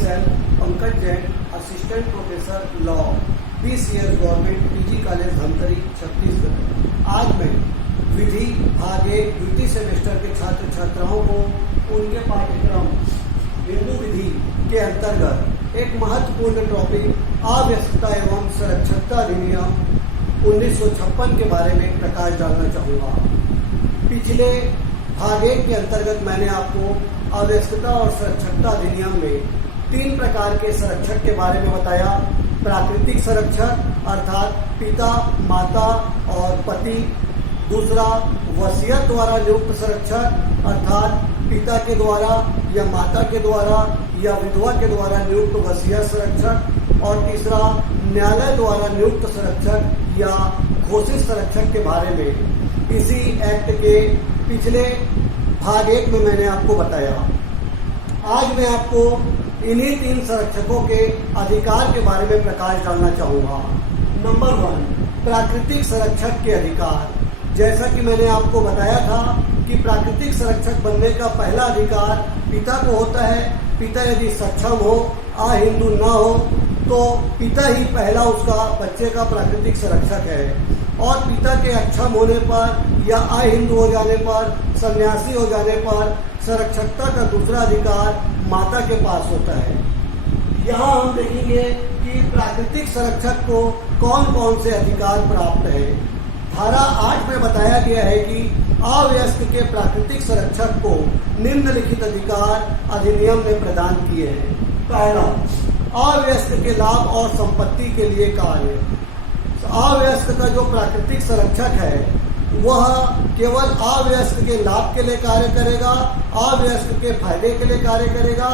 myself, Pankaj Jain, Assistant Professor Law, PCS government PG college Dhamtari Chhattisgarh. आज मैं विधि भाग 1 द्वितीय सेमेस्टर के छात्र छात्राओं को उनके पाठ्यक्रम हिंदू विधि के अंतर्गत एक महत्वपूर्ण टॉपिक अव्यस्तता एवं सुरक्षितता अधिनियम 1956 के बारे में प्रकाश डालना चाहूँगा। पिछले भाग 1 के अंतर्गत मैंने आपको अव्यस्तता और सुरक्षितता अधिनियम में 3 प्रकार के संरक्षक के बारे में बताया। प्राकृतिक संरक्षक अर्थात पिता, माता और पति। दूसरा, वसीयत द्वारा नियुक्त संरक्षक अर्थात पिता के द्वारा या माता के द्वारा या विधवा के द्वारा नियुक्त वसीयत संरक्षक। और तीसरा, न्यायालय द्वारा नियुक्त संरक्षक या घोषित संरक्षक के बारे में इसी एक्ट के पिछले भाग 1 में मैंने आपको बताया। आज मैं आपको इन्हीं 3 संरक्षकों के अधिकार के बारे में प्रकाश डालना चाहूँगा। नंबर 1, प्राकृतिक संरक्षक के अधिकार। जैसा कि मैंने आपको बताया था कि प्राकृतिक संरक्षक बनने का पहला अधिकार पिता को होता है। पिता यदि सक्षम हो, अहिंदू न हो, तो पिता ही पहला उसका बच्चे का प्राकृतिक संरक्षक है। और पिता के अक्षम होने पर या अहिंदू हो जाने पर, सन्यासी हो जाने पर संरक्षकता का दूसरा अधिकार माता के पास होता है। यहाँ हम देखेंगे कि प्राकृतिक संरक्षक को कौन कौन से अधिकार प्राप्त है। धारा 8 में बताया गया है कि अवयस्क के प्राकृतिक संरक्षक को निम्नलिखित अधिकार अधिनियम ने प्रदान किए हैं। पहला, अवयस्क के लाभ और संपत्ति के लिए कार्य। अवयस्क का जो प्राकृतिक संरक्षक है वह केवल अवयस्क के लाभ के लिए कार्य करेगा, अवयस्क के फायदे के लिए कार्य करेगा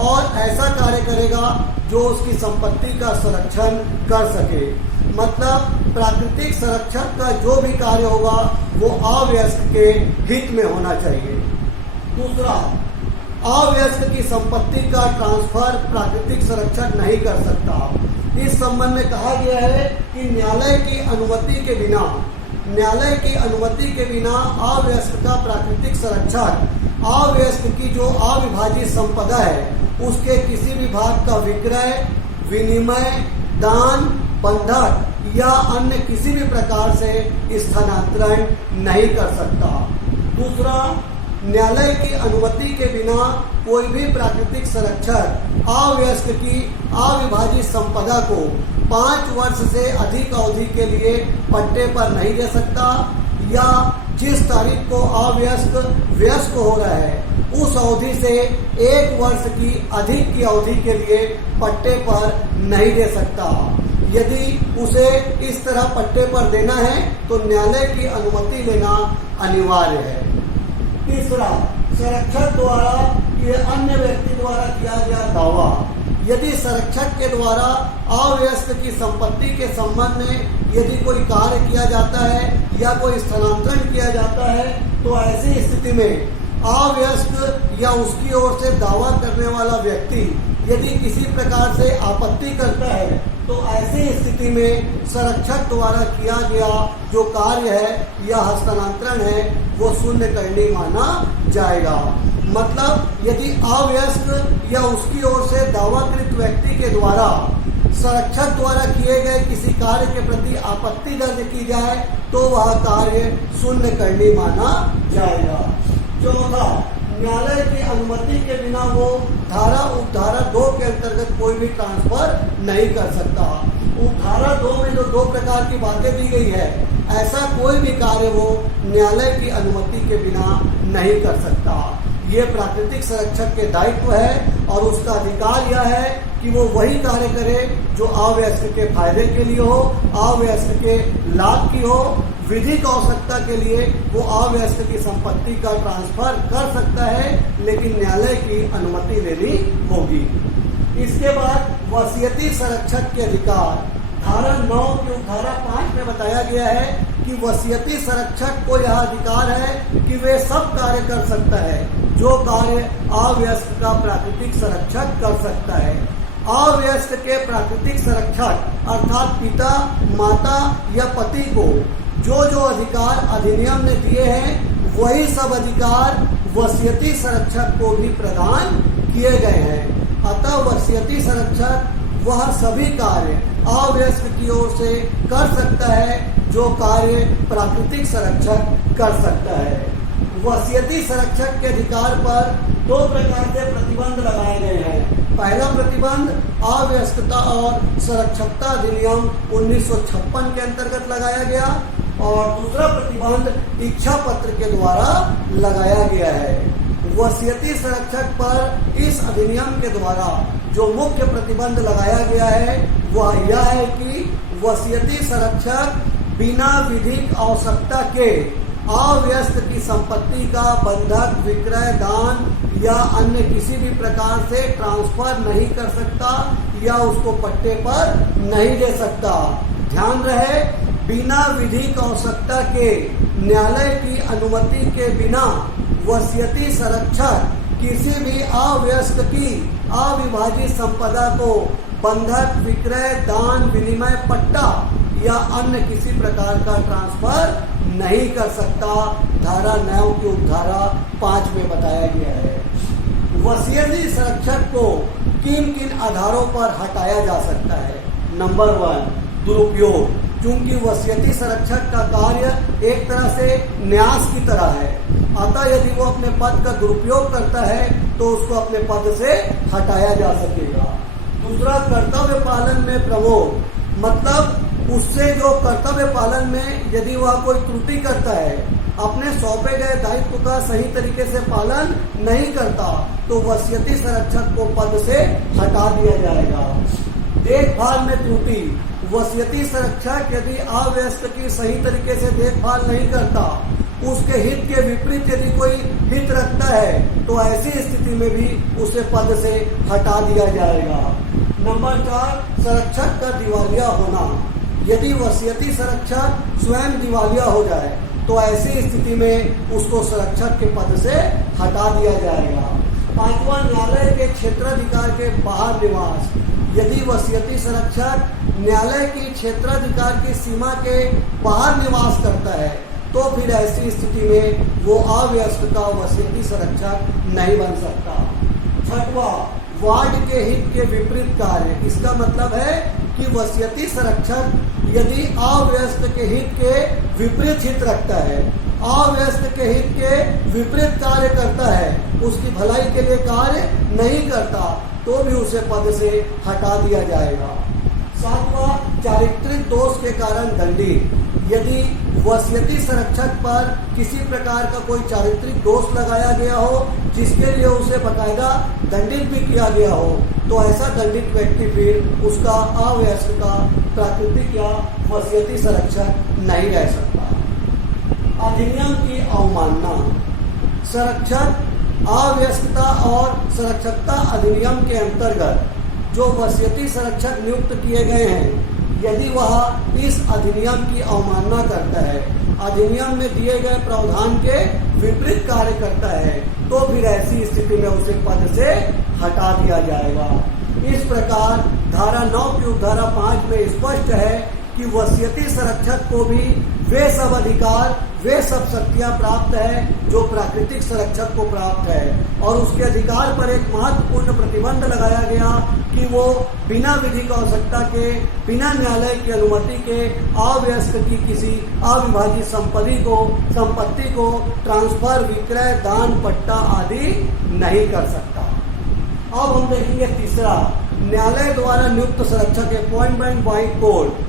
और ऐसा कार्य करेगा जो उसकी संपत्ति का संरक्षण कर सके। मतलब प्राकृतिक संरक्षक का जो भी कार्य होगा वो अवयस्क के हित में होना चाहिए। दूसरा, अवयस्क की संपत्ति का ट्रांसफर प्राकृतिक संरक्षक नहीं कर सकता। इस संबंध में कहा गया है कि न्यायालय की अनुमति के बिना अवयस्क का प्राकृतिक संरक्षक अवयस्क की जो अविभाजित संपदा है उसके किसी भी भाग का विक्रय, विनिमय, दान, बंधक या अन्य किसी भी प्रकार से स्थानांतरण नहीं कर सकता। दूसरा, न्यायालय की अनुमति के बिना कोई भी प्राकृतिक संरक्षक अवयस्क की अविभाजित संपदा को 5 वर्ष से अधिक अवधि के लिए पट्टे पर नहीं दे सकता या जिस तारीख को अवयस्क वयस्क हो रहा है उस अवधि से 1 वर्ष की अधिक की अवधि के लिए पट्टे पर नहीं दे सकता। यदि उसे इस तरह पट्टे पर देना है तो न्यायालय की अनुमति लेना अनिवार्य है। तीसरा, संरक्षक द्वारा या अन्य व्यक्ति द्वारा किया गया दावा। यदि संरक्षक के द्वारा अवयस्क की संपत्ति के संबंध में यदि कोई कार्य किया जाता है या कोई स्थानांतरण किया जाता है तो ऐसी स्थिति में अवयस्क या उसकी ओर से दावा करने वाला व्यक्ति यदि किसी प्रकार से आपत्ति करता है तो ऐसी स्थिति में संरक्षक द्वारा किया गया जो कार्य है या हस्तांतरण है वो शून्य करनी माना जाएगा। मतलब यदि अवयस्क या उसकी ओर से दावाकृत व्यक्ति के द्वारा संरक्षक द्वारा किए गए किसी कार्य के प्रति आपत्ति दर्ज की जाए तो वह कार्य शून्य करनी माना जाएगा। चौथा, न्यायालय की अनुमति के बिना वो उपधारा 2 के अंतर्गत कोई भी ट्रांसफर नहीं कर सकता। उपधारा 2 में जो 2 प्रकार की बातें दी गई है ऐसा कोई भी कार्य वो न्यायालय की अनुमति के बिना नहीं कर सकता। ये प्राकृतिक संरक्षक के दायित्व है और उसका अधिकार यह है कि वो वही कार्य करे जो अवयस्क के फायदे के लिए हो, अवयस्क के लाभ की हो। विधिक आवश्यकता के लिए वो अवयस्क की संपत्ति का ट्रांसफर कर सकता है लेकिन न्यायालय की अनुमति लेनी होगी। इसके बाद वसीयती संरक्षक के अधिकार। धारा 9 की धारा 5 में बताया गया है कि वसीयती संरक्षक को यह अधिकार है कि वे सब कार्य कर सकता है जो कार्य अवयस्क का प्राकृतिक संरक्षक कर सकता है। अवयस्क के प्राकृतिक संरक्षक अर्थात पिता, माता या पति को जो अधिकार अधिनियम ने दिए हैं वही सब अधिकार वसीयती संरक्षक को भी प्रदान किए गए हैं। अतः वसीयती संरक्षक वह सभी कार्य अवयस्क की ओर से कर सकता है जो कार्य प्राकृतिक संरक्षक कर सकता है। वसीयती संरक्षक के अधिकार पर दो प्रकार से प्रतिबंध लगाए गए हैं। पहला प्रतिबंध अवयस्कता और संरक्षकता अधिनियम 1956 के अंतर्गत लगाया गया और दूसरा प्रतिबंध इच्छा पत्र के द्वारा लगाया गया है। वसीयती संरक्षक पर इस अधिनियम के द्वारा जो मुख्य प्रतिबंध लगाया गया है वह यह है कि वसीयती संरक्षक बिना विधिक आवश्यकता के अवयस्क की संपत्ति का बंधक, विक्रय, दान या अन्य किसी भी प्रकार से ट्रांसफर नहीं कर सकता या उसको पट्टे पर नहीं दे सकता। ध्यान रहे, बिना विधिक आवश्यकता के न्यायालय की अनुमति के बिना वसीयती संरक्षक किसी भी अवयस्क की अविभाजित संपदा को बंधक, विक्रय, दान, विनिमय, पट्टा या अन्य किसी प्रकार का ट्रांसफर नहीं कर सकता। धारा 9 की उपधारा 5 में बताया गया है। वसीयती संरक्षक को किन किन आधारों पर हटाया जा सकता है? नंबर 1, दुरुपयोग। क्योंकि वसीयती संरक्षक का कार्य एक तरह से न्यास की तरह है, अतः यदि वो अपने पद का दुरुपयोग करता है तो उसको अपने पद से हटाया जा सकेगा। दूसरा, कर्तव्य पालन में प्रमोद, मतलब उससे जो कर्तव्य पालन में यदि वह कोई त्रुटि करता है, अपने सौंपे गए दायित्व का सही तरीके से पालन नहीं करता, तो वसीयती संरक्षक को पद से हटा दिया जाएगा। देखभाल में त्रुटि, वसीयती संरक्षक यदि अवयस्क की सही तरीके से देखभाल नहीं करता, उसके हित के विपरीत यदि कोई हित रखता है, तो ऐसी स्थिति में भी उसे पद से हटा दिया जाएगा। नंबर 4, संरक्षक का दिवालिया होना। यदि वसीयती संरक्षक स्वयं दिवालिया हो जाए तो ऐसी स्थिति में उसको संरक्षक के पद से हटा दिया जाएगा। 5वां, न्यायालय के क्षेत्राधिकार के बाहर निवास। यदि वसीयती संरक्षक न्यायालय की क्षेत्राधिकार की सीमा के बाहर निवास करता है तो फिर ऐसी स्थिति में वो अवयस्क का वसीयती संरक्षक नहीं बन सकता। 6वां, वार्ड के हित के विपरीत कार्य। इसका मतलब है कि वसीयती संरक्षक यदि अवयस्क के हित के विपरीत हित रखता है, अवयस्क के हित के विपरीत कार्य करता है, उसकी भलाई के लिए कार्य नहीं करता, तो भी उसे पद से हटा दिया जाएगा। 7वां, चारित्रिक दोष के कारण दंडित। यदि वसीयती संरक्षक पर किसी प्रकार का कोई चारित्रिक दोष लगाया गया हो जिसके लिए उसे बकायदा दंडित भी किया गया हो, तो ऐसा दंडित व्यक्ति फिर उसका अवयस्क का प्राकृतिक या वसीयती संरक्षक नहीं रह सकता। अधिनियम की अवमानना। संरक्षक अवयस्कता और संरक्षकता अधिनियम के अंतर्गत जो वसीयती संरक्षक नियुक्त किए गए हैं, यदि वह इस अधिनियम की अवमानना करता है, अधिनियम में दिए गए प्रावधान के विपरीत कार्य करता है, तो फिर ऐसी स्थिति में उसे पद से हटा दिया जाएगा। इस प्रकार धारा 9 की उपधारा 5 में स्पष्ट है कि वसीयती संरक्षक को भी वे सब अधिकार, वे सब शक्तियां प्राप्त है जो प्राकृतिक संरक्षक को प्राप्त है, और उसके अधिकार पर एक महत्वपूर्ण प्रतिबंध लगाया गया कि वो बिना विधिक आवश्यकता के, बिना न्यायालय की अनुमति के अवयस्क की किसी अविभाजित संपत्ति को ट्रांसफर, विक्रय, दान, पट्टा आदि नहीं कर सकता। अब हम देखेंगे तीसरा, न्यायालय द्वारा नियुक्त संरक्षक, अपॉइंटमेंट बाय कोर्ट।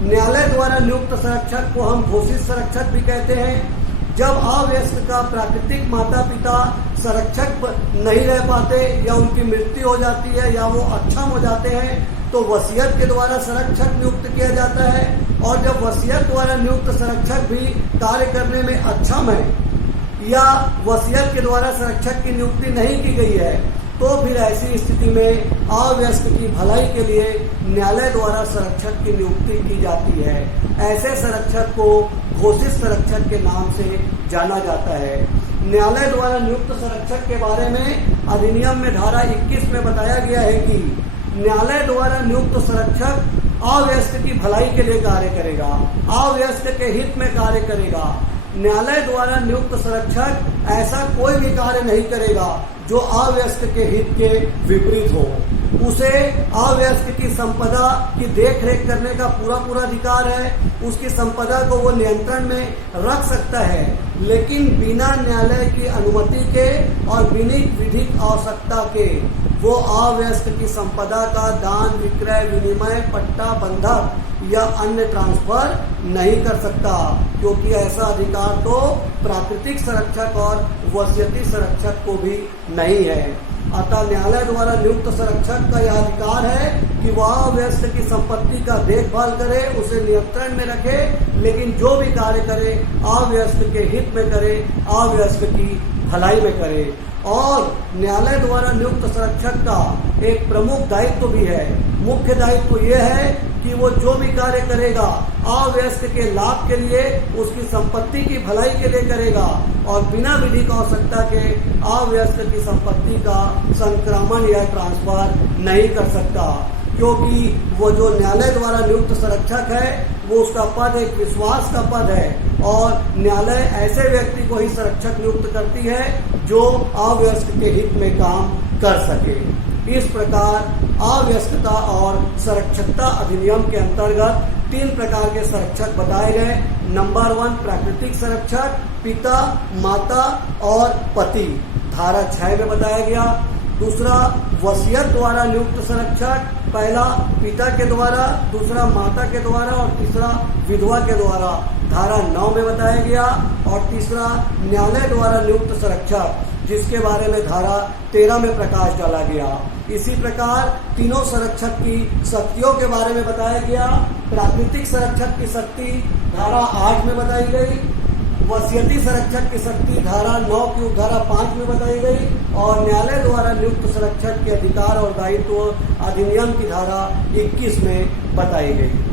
न्यायालय द्वारा नियुक्त संरक्षक को हम घोषित संरक्षक भी कहते हैं। जब अवयस्क का प्राकृतिक माता पिता संरक्षक नहीं रह पाते या उनकी मृत्यु हो जाती है या वो अक्षम हो जाते हैं, तो वसीयत के द्वारा संरक्षक नियुक्त किया जाता है, और जब वसीयत द्वारा नियुक्त संरक्षक भी कार्य करने में अक्षम है या वसीयत के द्वारा संरक्षक की नियुक्ति नहीं की गई है, तो फिर ऐसी स्थिति में अवयस्क की भलाई के लिए न्यायालय द्वारा संरक्षक की नियुक्ति की जाती है। ऐसे संरक्षक को घोषित संरक्षक के नाम से जाना जाता है। न्यायालय द्वारा नियुक्त संरक्षक के बारे में अधिनियम में धारा 21 में बताया गया है कि न्यायालय द्वारा नियुक्त संरक्षक अवयस्क की भलाई के लिए कार्य करेगा, अवयस्क के हित में कार्य करेगा। न्यायालय द्वारा नियुक्त संरक्षक ऐसा कोई भी कार्य नहीं करेगा जो अवयस्क के हित के विपरीत हो। उसे अवयस्क की संपदा की देख रेख करने का पूरा अधिकार है, उसकी संपदा को वो नियंत्रण में रख सकता है, लेकिन बिना न्यायालय की अनुमति के और बिना विधिक आवश्यकता के वो अवयस्क की संपदा का दान, विक्रय, विनिमय, पट्टा, बंधक या अन्य ट्रांसफर नहीं कर सकता, क्योंकि ऐसा अधिकार तो प्राकृतिक संरक्षक और वसीयती संरक्षक को भी नहीं है। अतः न्यायालय द्वारा नियुक्त संरक्षक का यह अधिकार है कि वह अवयस्क की संपत्ति का देखभाल करे, उसे नियंत्रण में रखे, लेकिन जो भी कार्य करे अवयस्क के हित में करे, अवयस्क की भलाई में करे। और न्यायालय द्वारा नियुक्त संरक्षक का एक प्रमुख दायित्व भी है। मुख्य दायित्व यह है कि वो जो भी कार्य करेगा अवयस्क के लाभ के लिए, उसकी संपत्ति की भलाई के लिए करेगा और बिना विधिक आवश्यकता के अवयस्क की संपत्ति का संक्रमण या ट्रांसफर नहीं कर सकता, क्योंकि वो जो न्यायालय द्वारा नियुक्त संरक्षक है वो उसका पद एक विश्वास का पद है और न्यायालय ऐसे व्यक्ति को ही संरक्षक नियुक्त करती है जो अवयस्क के हित में काम कर सके। इस प्रकार अवयस्कता और संरक्षकता अधिनियम के अंतर्गत 3 प्रकार के संरक्षक बताए गए। नंबर 1 प्राकृतिक संरक्षक, पिता, माता और पति, धारा 6 में बताया गया। दूसरा वसीयत द्वारा नियुक्त संरक्षक, पहला पिता के द्वारा, दूसरा माता के द्वारा और तीसरा विधवा के द्वारा, धारा 9 में बताया गया। और तीसरा न्यायालय द्वारा नियुक्त संरक्षक, जिसके बारे में धारा 13 में प्रकाश डाला गया। इसी प्रकार तीनों संरक्षक की शक्तियों के बारे में बताया गया। प्राकृतिक संरक्षक की शक्ति धारा 8 में बताई गई, वसीयती संरक्षक की शक्ति धारा 9 की उपधारा 5 में बताई गई और न्यायालय द्वारा नियुक्त संरक्षक के अधिकार और दायित्व अधिनियम की धारा 21 में बताई गई।